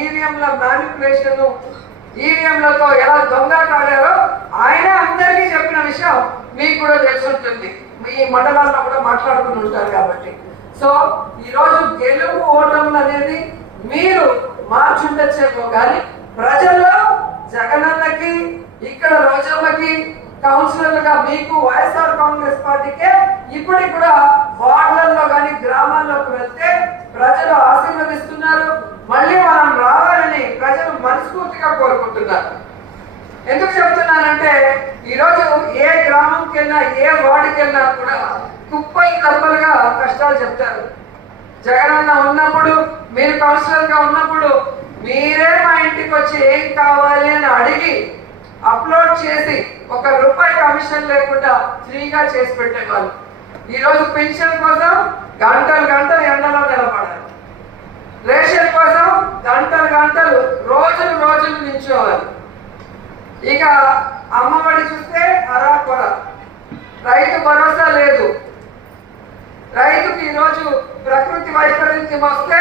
ఈవీఎంల మ్యానిపులేషన్, ఈవీఎంలతో ఎలా దొంగలాడారో ఆయన అందరికీ చెప్పిన విషయం మీకు కూడా తెలుసుంటుంది. మీ మండలాల్లో కూడా మాట్లాడుకుని ఉంటారు కాబట్టి. సో ఈరోజు గెలుపు ఓటములు అనేది మీరు మార్చుండొచ్చేమో కానీ ప్రజల్లో జగనన్నకి, ఇక్కడ రోజమ్మకి కౌన్సిలర్లుగా మీకు వైఎస్ఆర్ కాంగ్రెస్ పార్టీకే ఇప్పటికి కూడా వార్డులలో కానీ గ్రామాల్లోకి వెళ్తే ప్రజలు ఆశీర్వదిస్తున్నారు. మళ్ళీ మనం రావాలని ప్రజలు మనస్ఫూర్తిగా కోరుకుంటున్నారు. ఎందుకు చెప్తున్నానంటే ఈరోజు ఏ గ్రామంకి వెళ్ళినా, ఏ వార్డుకి వెళ్ళినా కూడా కుప్పలు తప్పలుగా కష్టాలు చెప్తారు. జగనన్న ఉన్నప్పుడు, మీరు కౌన్సిలర్గా ఉన్నప్పుడు మీరే మా ఇంటికి వచ్చి ఏం కావాలి అని అడిగి అప్లోడ్ చేసి ₹1 కమిషన్ లేకుండా ఫ్రీగా చేసి పెట్టేవాళ్ళు. ఈరోజు పెన్షన్ కోసం గంటలు గంటలు ఎండలో నిలబడాలి, రేషన్ కోసం గంటలు గంటలు రోజులు రోజులు నిల్చోవాలి. ఇక అమ్మఒడి చూస్తే అరాకొర, రైతు భరోసా లేదు. రైతుకి ఈరోజు ప్రకృతి వైపరీత్యం వస్తే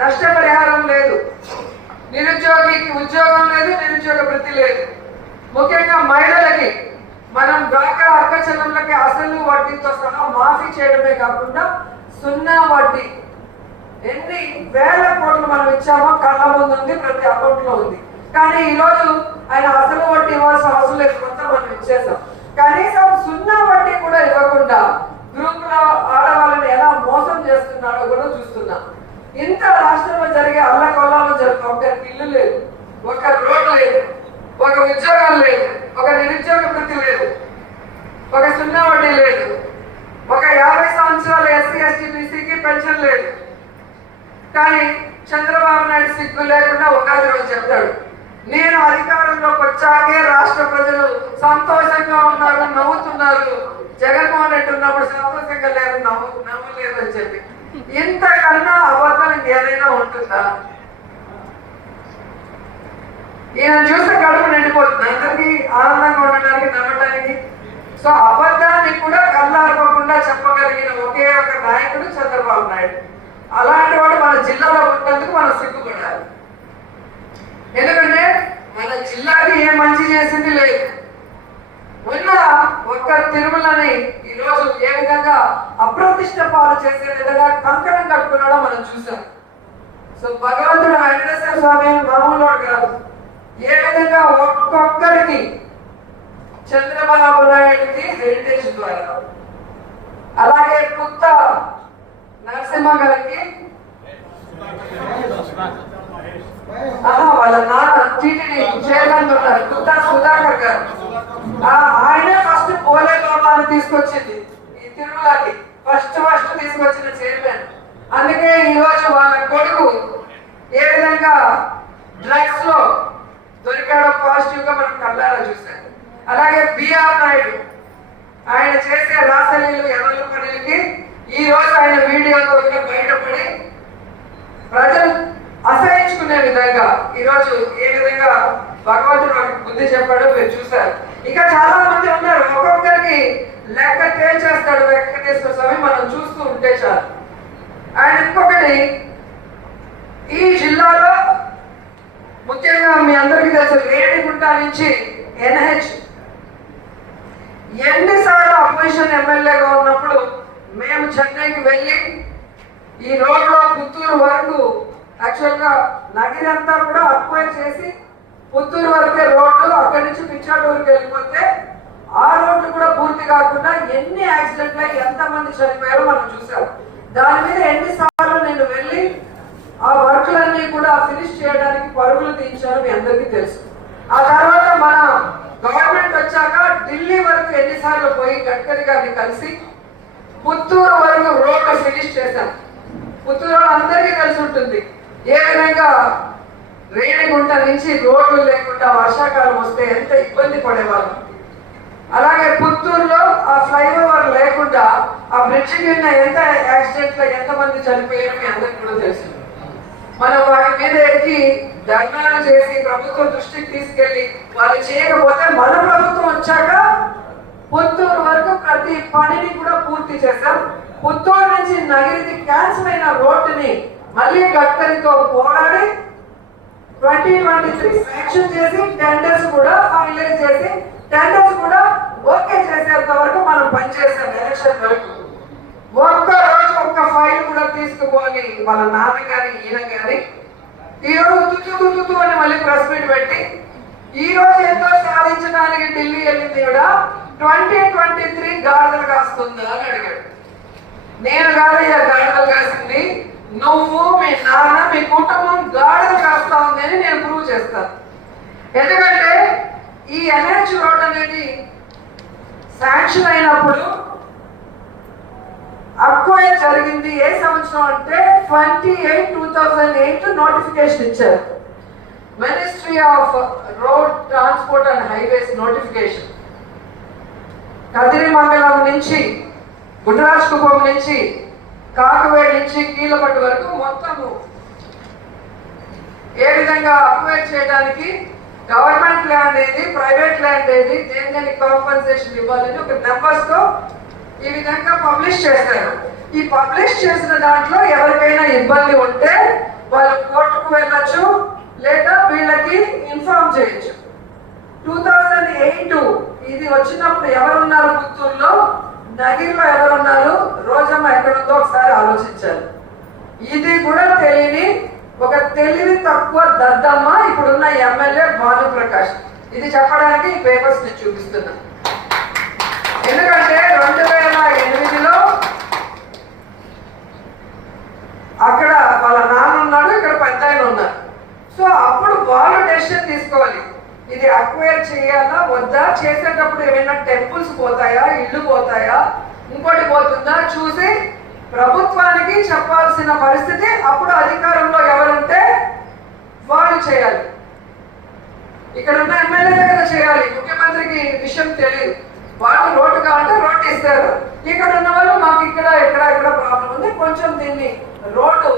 నష్టపరిహారం లేదు, నిరుద్యోగికి ఉద్యోగం లేదు, నిరుద్యోగ వృత్తి లేదు. ముఖ్యంగా మహిళలకి మనం డ్వాక్రా అక్క చెల్లెళ్ళకి అసలు వడ్డీతో సహా మాఫీ చేయడమే కాకుండా 0 వడ్డీ ఎన్ని వేల కోట్లు మనం ఇచ్చామో కళ్ళ ముందు ఉంది, ప్రతి అకౌంట్ లో ఉంది. కానీ ఈరోజు ఆయన అసలు వడ్డీ ఇవ్వాల్సిన అవసరం లేదు, మొత్తం మనం ఇచ్చేసాం. కనీసం 0 వడ్డీ కూడా ఇవ్వకుండా గ్రూప్ లో ఆడవాళ్ళని ఎలా మోసం చేస్తున్నాడో కూడా చూస్తున్నాం. ఇంత రాష్ట్రంలో జరిగే అల్లకొల్లాలో జరుగుతుంది. ఒక ఇల్లు లేదు, ఒక రోడ్డు లేదు, ఒక ఉద్యోగం లేదు, ఒక నిరుద్యోగ వృత్తి లేదు, ఒక 0 వడ్డీ లేదు, ఒక 50 సంవత్సరాల ఎస్సీ ఎస్టీ బీసీకి పెన్షన్ లేదు. కానీ చంద్రబాబు నాయుడు సిగ్గు లేకుండా ఉగాది రోజు చెప్తాడు, నేను అధికారంలోకి వచ్చాకే రాష్ట్ర ప్రజలు సంతోషంగా ఉన్నారు, నవ్వుతున్నారు, జగన్మోహన్ రెడ్డి ఉన్నప్పుడు సంతోషంగా లేరు, నవ్వలేదు అని చెప్పి. ఇంతకన్నా అబద్ధం ఏదైనా ఉంటుందా? ఈయన చూస్తే కడుపు నిండిపోతుంది, అందరికీ ఆనందంగా ఉండటానికి, నమ్మటానికి. సో అబద్ధాన్ని కూడా కళ్ళార్పకుండా చెప్పగలిగిన ఒకే ఒక నాయకుడు చంద్రబాబు నాయుడు. అలాంటి వాడు మన జిల్లాలో ఉన్నందుకు మనం సిగ్గుపడాలి. ఎందుకంటే మన జిల్లాకి ఏం మంచి చేసింది లేదు. ఉన్న ఒక్క తిరుమలని ఈరోజు ఏ విధంగా అప్రతిష్ట పాలు చేసే విధంగా కంకణం కట్టుకున్నాడో మనం చూసాం. సో భగవంతుడు వెంకటేశ్వర స్వామి మామూలు కాదు. ఏ విధంగా ఒక్కొక్కరికి చంద్రబాబు నాయుడికి హెరిటేజ్ ద్వారా, అలాగే పుత్త నరసింహ గారికి వాళ్ళ నాన్న టీటీడీ చైర్మన్ ఉన్నారు పుత్త సుధాకర్ గారు, ఆయనే ఫస్ట్ పోలే లోపాన్ని తీసుకొచ్చింది ఈ తిరుమలకి, ఫస్ట్ తీసుకొచ్చిన చైర్మన్. అందుకే ఈరోజు వాళ్ళ కొడుకు ఏ విధంగా డ్రగ్స్ లో దొరికాడో పాజిటివ్ గా మనం కళ్ళారా చూసాం. అలాగే బిఆర్ నాయుడు ఆయన చేసే రాసలీలు ఎదల పనులకి ఈ రోజు ఆయన వీడియోతో బయటపడి ప్రజలు అసహించుకునే విధంగా ఈరోజు ఏ విధంగా భగవంతుడు మనకు బుద్ధి చెప్పాడో మీరు చూసారు. ఇంకా చాలా మంది ఉన్నారు, ఒక్కొక్కరికి లెక్క తేల్చేస్తాడు వెంకటేశ్వర స్వామి, మనం చూస్తూ ఉంటే చాలు. ఆయన ఇంకొకటి, ఈ జిల్లాలో ముఖ్యంగా మీ అందరికీ తెలుసు రేణిగుంట నుంచి ఎన్హెచ్ ఎన్నిసార్లు అపోజిషన్ ఎమ్మెల్యేగా ఉన్నప్పుడు మేము చెన్నైకి వెళ్ళి ఈ రోడ్లో పుత్తూరు వరకు, యాక్చువల్గా నగిరి అంతా కూడా అక్వైర్ చేసి పుత్తూరు వరకే రోడ్డు, అక్కడి నుంచి పిచ్చాటూరుకి వెళ్ళిపోతే ఆ రోడ్లు కూడా పూర్తి కాకుండా ఎన్ని యాక్సిడెంట్లు అయ్యి ఎంతమంది చనిపోయారో మనం చూసాం. దాని మీద ఎన్నిసార్లు నేను వెళ్ళి ఆ వర్క్లన్నీ కూడా ఫినిష్ చేయడానికి పరుగులు తీయించారు, మీ అందరికీ తెలుసు. ఆ తర్వాత మన గవర్నమెంట్ వచ్చాక ఢిల్లీ వరకు ఎన్నిసార్లు పోయి గడ్కరీ గారిని కలిసి పుత్తూరు వరకు రోడ్లు ఫినిష్ చేశాం. పుత్తూరు అందరికీ తెలిసి ఉంటుంది ఏ విధంగా రేణిగుంట నుంచి రోడ్లు లేకుండా వర్షాకాలం వస్తే ఎంత ఇబ్బంది పడేవాళ్ళు. అలాగే పుత్తూరులో ఆ ఫ్లైఓవర్ లేకుండా ఆ బ్రిడ్జి కింద ఎంత యాక్సిడెంట్లో ఎంతమంది చనిపోయారో మీ అందరికీ కూడా తెలుసు. మనం వాటి మీద ఎక్కి ధర్నాలు చేసి ప్రభుత్వం దృష్టికి తీసుకెళ్లి వాళ్ళు చేయకపోతే మన ప్రభుత్వం వచ్చాక పుత్తూరు వరకు ప్రతి పనిని కూడా పూర్తి చేశాం. పుత్తూరు నుంచి నగిరికి క్యాన్సిల్ అయిన రోడ్డుని మళ్ళీ గడ్కరీతో పోరాడి 2023 శాంక్షన్ చేసి టెండర్స్ కూడా ఫైనలైజ్ చేసి టెండర్స్ కూడా ఓకే చేసేంత వరకు మనం పనిచేసాం ఎలక్షన్ వరకు. ఒక్క రోజు ఒక్క ఫైల్ కూడా తీసుకుపోని వాళ్ళ నాన్న గాని ఈయన గాని ఈ రోజు తుతు అని మళ్ళీ ప్రెస్ మీట్ పెట్టి ఈ రోజు ఎంతో సాధించడానికి ఢిల్లీ వెళ్ళింది కూడా 2023 గాడిదలు కాస్తుందా అని అడిగాడు. నేను కాదయ్యా గాడిదలు కాసింది, నువ్వు మీ నాన్న మీ కుటుంబం గాడిదలు కాస్తా ఉంది అని నేను ప్రూవ్ చేస్తాను. ఎందుకంటే ఈ ఎన్హెచ్ రోడ్ అనేది శాంక్షన్ అయినప్పుడు అక్వైర్ జరిగింది ఏ సంవత్సరం అంటే 28/2008 నోటిఫికేషన్ ఇచ్చారు. Ministry of road transport and highways notification. Kadirimangalam నుంచి గుడ్రాజ్ కుప్పం నుంచి కాకవేడ్ నుంచి కీలపట్టు వరకు మొత్తము ఏ విధంగా అక్వైర్ చేయడానికి గవర్నమెంట్ ల్యాండ్ ఏది, ప్రైవేట్ ల్యాండ్ ఏది, దేనికి కాంపన్సేషన్ ఇవ్వాలని ఒక నెంబర్స్ తో ఈ విధంగా పబ్లిష్ చేశారు. ఈ పబ్లిష్ చేసిన దాంట్లో ఎవరికైనా ఇబ్బంది ఉంటే వాళ్ళు కోర్టుకు వెళ్ళొచ్చు, లేదా వీళ్ళకి ఇన్ఫార్మ్ చేయొచ్చు. 2008 ఇది వచ్చినప్పుడు ఎవరున్నారు పుత్తూరులో, నగిరిలో ఎవరున్నారు, రోజమ్మ ఎక్కడుందో ఒకసారి ఆలోచించాలి. ఇది కూడా తెలియని ఒక తెలివి తక్కువ దద్దమ్మ ఇప్పుడున్న ఎమ్మెల్యే భానుప్రకాష్. ఇది చెప్పడానికి ఈ పేపర్స్ నేను చూపిస్తున్నా. ఎందుకంటే 2008లో అక్కడ వాళ్ళ నాన్న ఉన్నాడు, ఇక్కడ పెద్ద ఆయన ఉన్నారు. సో అప్పుడు వాళ్ళు డెసిషన్ తీసుకోవాలి, ఇది అక్వైర్ చేయాలా వద్దా, చేసేటప్పుడు ఏమైనా టెంపుల్స్ పోతాయా, ఇల్లు పోతాయా, ఇంకోటి పోతుందా చూసి ప్రభుత్వానికి చెప్పాల్సిన పరిస్థితి అప్పుడు అధికారంలో ఎవరుంటే వాళ్ళు చేయాలి. ఇక్కడ ఉన్న ఎమ్మెల్యే దగ్గర చేయాలి, ముఖ్యమంత్రికి విషయం తెలియదు. వాళ్ళు రోడ్డు కావాలంటే రోడ్డు ఇస్తారు. ఇక్కడ ఉన్న వాళ్ళు మాకు ఇక్కడ ప్రాబ్లం ఉంది, కొంచెం దీన్ని రోడ్డు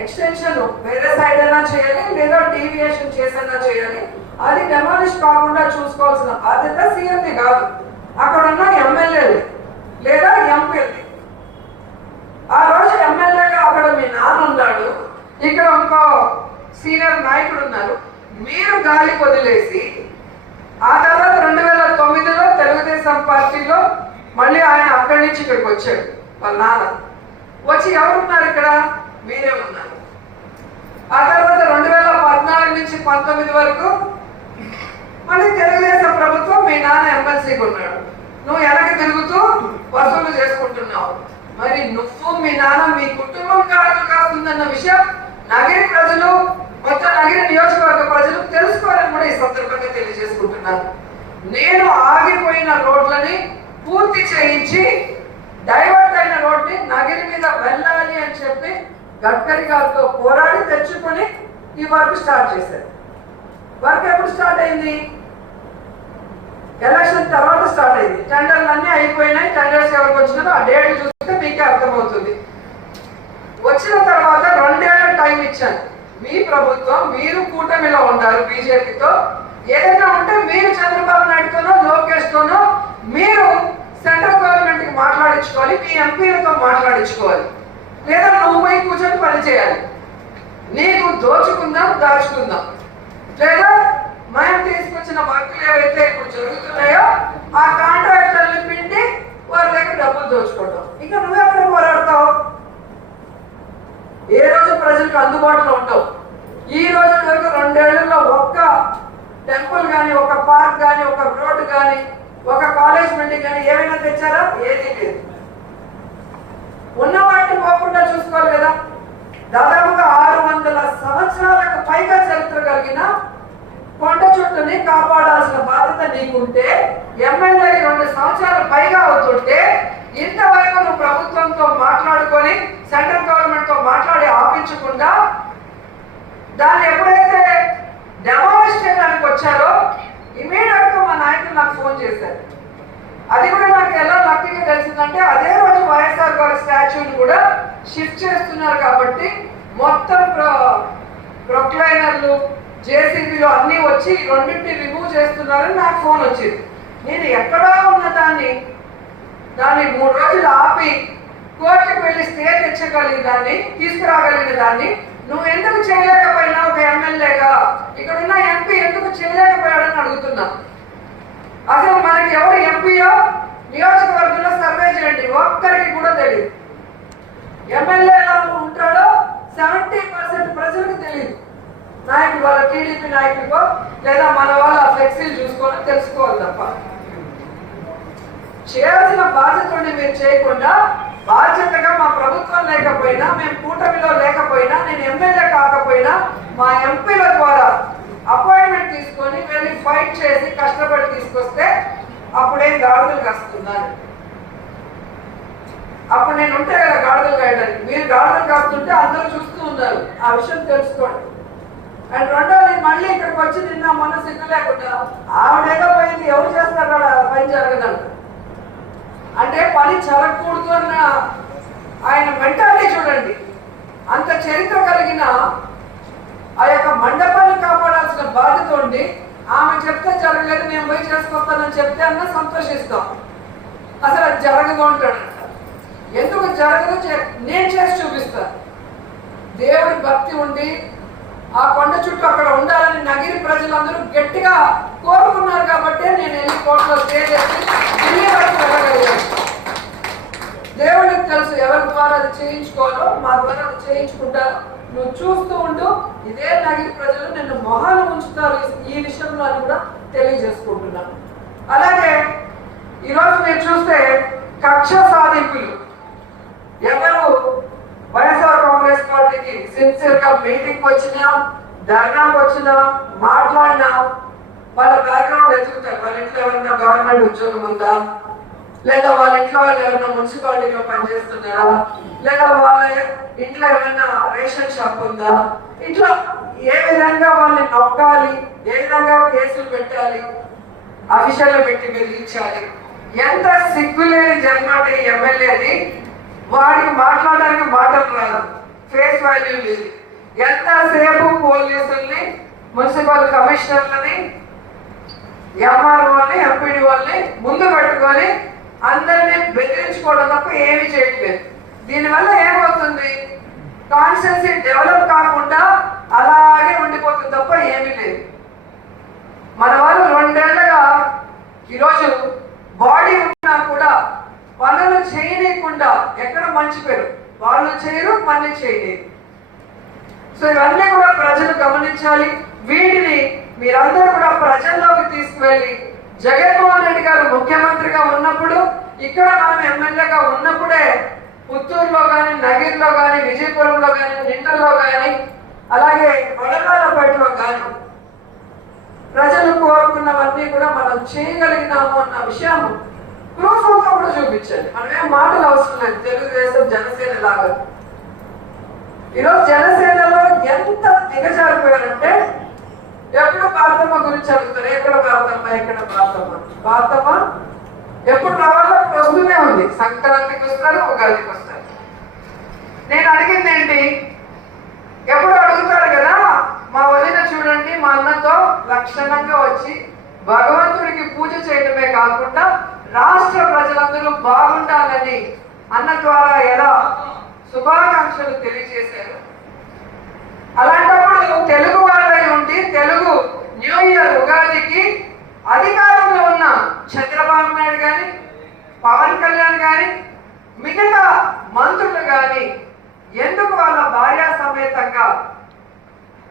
ఎక్స్టెన్షన్ వేరే సైడ్ అయినా చేయాలి, లేదా డీవియేషన్ చేసైనా చేయాలి. అది డెమాలిష్ కాకుండా చూసుకోవాల్సిన బాధ్యత సీఎంది కాదు, అక్కడ ఉన్న ఎమ్మెల్యేది లేదా ఎంపీది. ఆ రోజు ఎమ్మెల్యేగా అక్కడ మీ నాన్న ఉన్నాడు, ఇక్కడ ఇంకో సీనియర్ నాయకుడు ఉన్నారు. మీరు గాలి వదిలేసి ఆ తర్వాత 2009లో తెలుగుదేశం పార్టీలో మళ్ళీ ఆయన అక్కడి నుంచి ఇక్కడికి వచ్చాడు. వాళ్ళ నాన్న వచ్చి ఎవరున్నారు ఇక్కడ, మీరే ఉన్నారు. ఆ తర్వాత 2014 నుంచి 19 వరకు మళ్ళీ తెలుగుదేశం ప్రభుత్వం, మీ నాన్న ఎమ్మెల్సీగా ఉన్నాడు. నువ్వు వెనక్కి తిరుగుతూ వసూలు చేసుకుంటున్నావు. మరి నువ్వు మీ నాన్న మీ కుటుంబం కాదు కాస్తుందన్న విషయం నగిరి ప్రజలు, మొత్తం నగిరి నియోజకవర్గ ప్రజలు తెలుసుకోవాలని కూడా ఈ సందర్భంగా తెలియజేసుకుంటున్నాను. నేను ఆగిపోయిన రోడ్లని పూర్తి చేయించి డైవర్ట్ అయిన రోడ్ని నగిరి మీద వెళ్ళాలి అని చెప్పి గడ్కరీ గారితో పోరాడి తెచ్చుకొని ఈ వర్క్ స్టార్ట్ చేశారు. వర్క్ ఎప్పుడు స్టార్ట్ అయింది, ఎలక్షన్ తర్వాత స్టార్ట్ అయింది. టెండర్లు అన్నీ అయిపోయినాయి. టెండర్స్ ఎవరికి వచ్చినారో ఆ డేట్ చూస్తే మీకే అర్థమవుతుంది. వచ్చిన తర్వాత 2 ఏళ్ళ టైం ఇచ్చాను. మీ ప్రభుత్వం, మీరు కూటమిలో ఉన్నారు బీజేపీతో, ఏదైనా ఉంటే మీరు చంద్రబాబు నాయుడుతోనో లోకేష్ తోనో మీరు సెంట్రల్ గవర్నమెంట్ కి మాట్లాడించుకోవాలి, మీ ఎంపీలతో మాట్లాడించుకోవాలి, లేదా నువ్వు పోయి కూర్చొని పని చేయాలి. నీకు దోచుకుందాం దాచుకుందాం, లేదా మేము తీసుకొచ్చిన వర్కులు ఏవైతే ఇప్పుడు జరుగుతున్నాయో ఆ కాంట్రాక్టర్ని పిండి వారి దగ్గర డబ్బులు దోచుకుంటాం. ఇంకా నువ్వెక్కడ పోరాడతావు? ఏ రోజు ప్రజలకు అందుబాటులో ఉండవు. ఈ రోజు వరకు 2 ఏళ్లలో ఒక్క టెంపుల్ కానీ, ఒక పార్క్ కానీ, ఒక రోడ్డు కానీ, ఒక కాలేజ్ బిల్డింగ్ కానీ ఏమైనా తెచ్చారా? ఏదీ లేదు. ఉన్న వాటిని పోకుండా చూసుకోవాలి కదా. దాదాపుగా 600 సంవత్సరాలకు పైగా చరిత్ర కలిగిన కొండ చుట్టూని కాపాడాల్సిన బాధ్యత నీకుంటే, ఎమ్మెల్యే 2 సంవత్సరాలు పైగా అవుతుంటే ఇంతవరకు నువ్వు ప్రభుత్వంతో మాట్లాడుకొని సెంట్రల్ గవర్నమెంట్ తో మాట్లాడి ఆపించకుండా దాన్ని ఎప్పుడైతే డెమాలిష్ చేయడానికి వచ్చారో ఇమీడియట్ గా మా నాయకులు నాకు ఫోన్ చేశారు. అది కూడా నాకు ఎలా లక్కీగా తెలిసిందంటే అదే రోజు వైఎస్ఆర్ గారి స్టాచ్యూని కూడా షిఫ్ట్ చేస్తున్నారు కాబట్టి మొత్తం ప్రొక్లైనర్లు, జేసీబీలు అన్నీ వచ్చి 2 రిమూవ్ చేస్తున్నారని నాకు ఫోన్ వచ్చింది. నేను ఎక్కడా ఉన్న దాన్ని 3 రోజులు ఆపి కోర్టుకు వెళ్ళి స్టే తెచ్చగలిగిన దాన్ని, తీసుకురాగలిగిన దాన్ని నువ్వు ఎందుకు చేయలేకపోయినా ఒక ఎమ్మెల్యేగా? అడుగుతున్నా, అసలు మనకి ఎవరు ఎంపీయో నియోజకవర్గంలో సర్వే చేయండి, ఒక్కరికి కూడా తెలియదు. ఎమ్మెల్యే ఎలా ఉంటాడో 70% ప్రజలకు తెలియదు. నాయకులు వాళ్ళ టీడీపీ నాయకులకో లేదా మన వాళ్ళ ఫ్లెక్సీలు చూసుకొని తెలుసుకోవాలి తప్ప చేయాల్సిన బాధ్యతని మీరు చేయకుండా బాధ్యతగా మా ప్రభుత్వం లేకపోయినా, మేము కూటమిలో లేకపోయినా, నేను ఎమ్మెల్యే కాకపోయినా మా ఎంపీల ద్వారా అపాయింట్మెంట్ తీసుకొని వెళ్ళి ఫైట్ చేసి కష్టపడి తీసుకొస్తే అప్పుడేం గాడిదలు కాస్తున్నారు. అప్పుడు నేను ఉంటే కదా గాడిదలు కాయడానికి, మీరు గాడిదలు కాస్తుంటే అందరూ చూస్తూ ఉన్నారు. ఆ విషయం తెలుసుకోండి. అండ్ రెండోది, మళ్ళీ ఇక్కడికి వచ్చి నిన్న మన సిగ్గు లేకుండా ఆవిడేదో పోయింది, ఎవరు చేస్తారు పని జరగదంట. అంటే పని జరగకూడదు అన్న ఆయన మెంటాలిటీ చూడండి. అంత చరిత్ర కలిగిన ఆ యొక్క మండపాన్ని కాపాడాల్సిన బాధ్యత ఉండి ఆమె చెప్తే జరగలేదు, నేను పోయి చేసుకొస్తానని చెప్తే అన్న సంతోషిస్తాం. అసలు అది జరగదు అంటాడంట. ఎందుకు జరగదు? నేను చేసి చూపిస్తాను. దేవుడి భక్తి ఉండి ఆ కొండ చుట్టూ అక్కడ ఉండాలని నగిరి ప్రజలందరూ గట్టిగా కోరుకున్నారు కాబట్టి నేను వెళ్ళి కోర్టులో స్టే చేసి ఢిల్లీ వరకు వెళ్ళగలిగాను. దేవుడికి తెలుసు ఎవరి ద్వారా అది చేయించుకోవాలో, మా ద్వారా అది చేయించుకుంటారు. నువ్వు చూస్తూ ఉంటూ ఇదే నగిరి ప్రజలు నిన్ను మొహాలు ఉంచుతారు ఈ విషయంలో అని కూడా తెలియజేసుకుంటున్నాను. అలాగే ఈరోజు మీరు చూస్తే కక్ష సాధింపులు, ఎవరు వైఎస్ఆర్ కాంగ్రెస్ పార్టీకి సిన్సియర్ గా మీటింగ్ వచ్చినా, ధర్నాకు వచ్చినా, మాట్లాడినా వాళ్ళ బ్యాక్గ్రౌండ్ ఎదుగుతారు. వాళ్ళ ఇంట్లో ఎవరైనా గవర్నమెంట్ ఉద్యోగం ఉందా, లేదా వాళ్ళ ఇంట్లో వాళ్ళు ఎవరైనా మున్సిపాలిటీలో పనిచేస్తున్నారా, లేదా వాళ్ళ ఇంట్లో ఏమైనా రేషన్ షాప్ ఉందా, ఇట్లా ఏ విధంగా వాళ్ళని నొక్కాలి, ఏ విధంగా కేసులు పెట్టాలి, అఫీషియల్ పెట్టి వెలిగించాలి. ఎంత సిగ్గులేని జన్మాట ఈ ఎమ్మెల్యేని. వాడికి మాట్లాడడానికి మాటలు రాదు, ఫేస్ వాల్యూ లేదు. ఎంతసేపు పోలీసుల్ని, మున్సిపల్ కమిషనర్లని, ఎంఆర్ఓని, ఎంపీడీ వాళ్ళని ముందు పెట్టుకొని అందరినీ బెదిరించుకోవడం తప్ప ఏమీ చేయట్లేదు. దీనివల్ల ఏమవుతుంది? కాన్స్టిట్యున్సీ డెవలప్ కాకుండా అలాగే ఉండిపోతుంది తప్ప ఏమీ లేదు. మన వాళ్ళు 2 ఏళ్లుగా ఈరోజు బాడీ ఉన్నా కూడా పనులు చేయలేకుండా ఎక్కడ మంచి పేరు, వాళ్ళు చేయరు, పని చేయలేరు. సో ఇవన్నీ కూడా ప్రజలు గమనించాలి. వీటిని మీరందరూ కూడా ప్రజల్లోకి తీసుకువెళ్ళి, జగన్మోహన్ రెడ్డి గారు ముఖ్యమంత్రిగా ఉన్నప్పుడు, ఇక్కడ మనం ఎమ్మెల్యేగా ఉన్నప్పుడే పుత్తూరులో కానీ, నగిరిలో కానీ, విజయపురంలో కానీ, నింటల్లో కానీ, అలాగే వడగాలపేటలో కానీ ప్రజలు కోరుకున్నవన్నీ కూడా మనం చేయగలిగినాము అన్న విషయం ప్రూఫ్ కూడా చూపించండి. మనమేం మాటలు అవసరం లేదు. తెలుగుదేశం, జనసేన లాగా ఈరోజు జనసేనలో ఎంత దిగజారిపోయారంటే ఎప్పుడు భారతమ్మ గురించి అడుగుతారు. ఎక్కడ భారతమ్మ, ఎక్కడ భారతమ్మ? భారతమ్మ ఎప్పుడు రావాలో వస్తూనే ఉంది. సంక్రాంతికి వస్తారు, ఉగాదికి వస్తారు. నేను అడిగింది ఏంటి, ఎప్పుడు అడుగుతారు కదా, మా వదిన చూడండి మా అన్నతో లక్షణంగా వచ్చి భగవంతుడికి పూజ చేయడమే కాకుండా రాష్ట్ర ప్రజలందరూ బాగుండాలని అన్న ద్వారా ఎలా శుభాకాంక్షలు తెలియజేశారు. అలాంటప్పుడు తెలుగు వాళ్ళై ఉండి తెలుగు న్యూ ఇయర్ ఉగాదికి అధికారంలో ఉన్న చంద్రబాబు నాయుడు కానీ, పవన్ కళ్యాణ్ కానీ, మిగతా మంత్రులు కానీ ఎందుకు వాళ్ళ భార్య సమేతంగా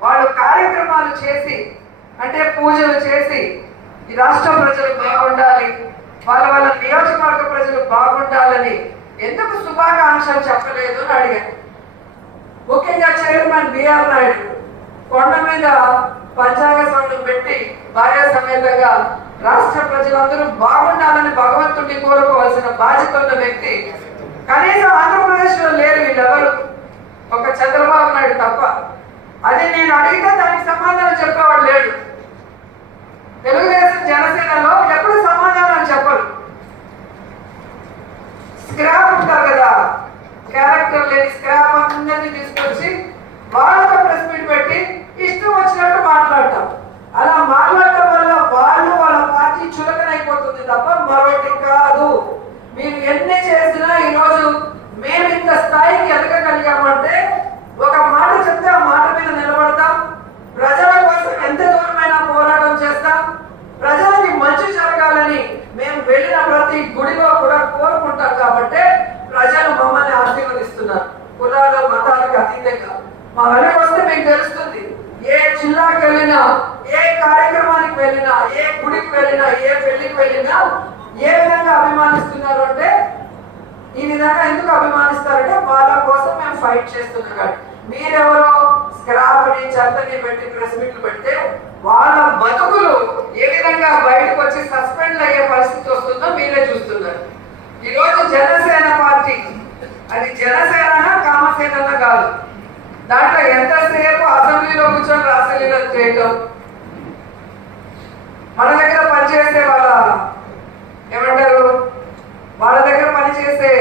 వాళ్ళు కార్యక్రమాలు చేసి, అంటే పూజలు చేసి ఈ రాష్ట్ర ప్రజలు బాగుండాలి, వాళ్ళ నియోజకవర్గ ప్రజలు బాగుండాలని ఎందుకు శుభాకాంక్షలు చెప్పలేదు అని అడిగాను. ముఖ్యంగా చైర్మన్ బిఆర్ నాయుడు కొండ మీద పంచాంగ శ్రవణం పెట్టి భార్య సమేతంగా రాష్ట్ర ప్రజలందరూ బాగుండాలని భగవంతుడిని కోరుకోవాల్సిన బాధ్యత ఉన్న వ్యక్తి కనీసం ఆంధ్రప్రదేశ్ లో లేరు వీళ్ళెవరు, ఒక చంద్రబాబు నాయుడు తప్ప. అది నేను అడిగితే దానికి సమాధానం చెప్పేవాడు లేడు. తెలుగుదేశం, జనసేనలో ఎప్పుడు సమాధానం చెప్పరు. స్క్రాప్ ఉంటారు కదా, క్యారెక్టర్ లేని స్క్రాప్ అందరినీ తీసుకొచ్చి వాళ్ళతో ప్రెస్ మీట్ పెట్టి ఇష్టం వచ్చినట్టు మాట్లాడటం. అలా మాట్లాడటం వల్ల వాళ్ళు వాళ్ళ పార్టీ చులకనైపోతుంది తప్ప మరొకటి కాదు. మీరు ఎన్ని చేసినా ఈరోజు మేము ఇంత స్థాయికి ఎదగగలిగామంటే ఒక మాట చెప్తే ఆ మాట మీద నిలబడతాం. ప్రజల కోసం ఎంత దూరమైనా పోరాటం చేస్తాం. ప్రజల కార్యక్రమానికి వెళ్ళినా, ఏ గుడికి వెళ్ళినా, ఏ పెళ్లికి వెళ్ళినా ఏ విధంగా అభిమానిస్తున్నారు అంటే, ఈ విధంగా ఎందుకు అభిమానిస్తారంటే వాళ్ళ కోసం మేము ఫైట్ చేస్తున్నాం కాబట్టి. మీరెవరో స్క్రాప్ని చెత్తని పెట్టి ప్రెస్ మీట్లు పెడితే వాళ్ళ బతుకులు ఏ విధంగా బయటకు వచ్చి సస్పెండ్ అయ్యే పరిస్థితి వస్తుందో మీరే చూస్తున్నారు. ఈరోజు జనసేన పార్టీ, అది జనసేన కామసేన కాదు, దాంట్లో ఎంతసేపు అసెంబ్లీలో కూర్చొని రాసలీల చేయటం, మన దగ్గర పనిచేసే ఏమంటారు వాళ్ళ దగ్గర పనిచేసే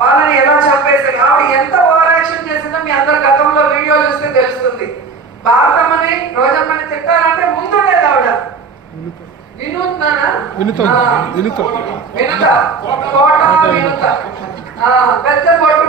వాళ్ళని ఎలా చంపేసారు. ఆవిడ ఎంత ఓవర్ యాక్షన్ చేసిందో మీ అందరు గతంలో వీడియో చూస్తే తెలుస్తుంది. భారతమ్మని రోజమ్మని తిట్టాలంటే ముందుండేది ఆవిడ వినుత పెద్ద ఫోటో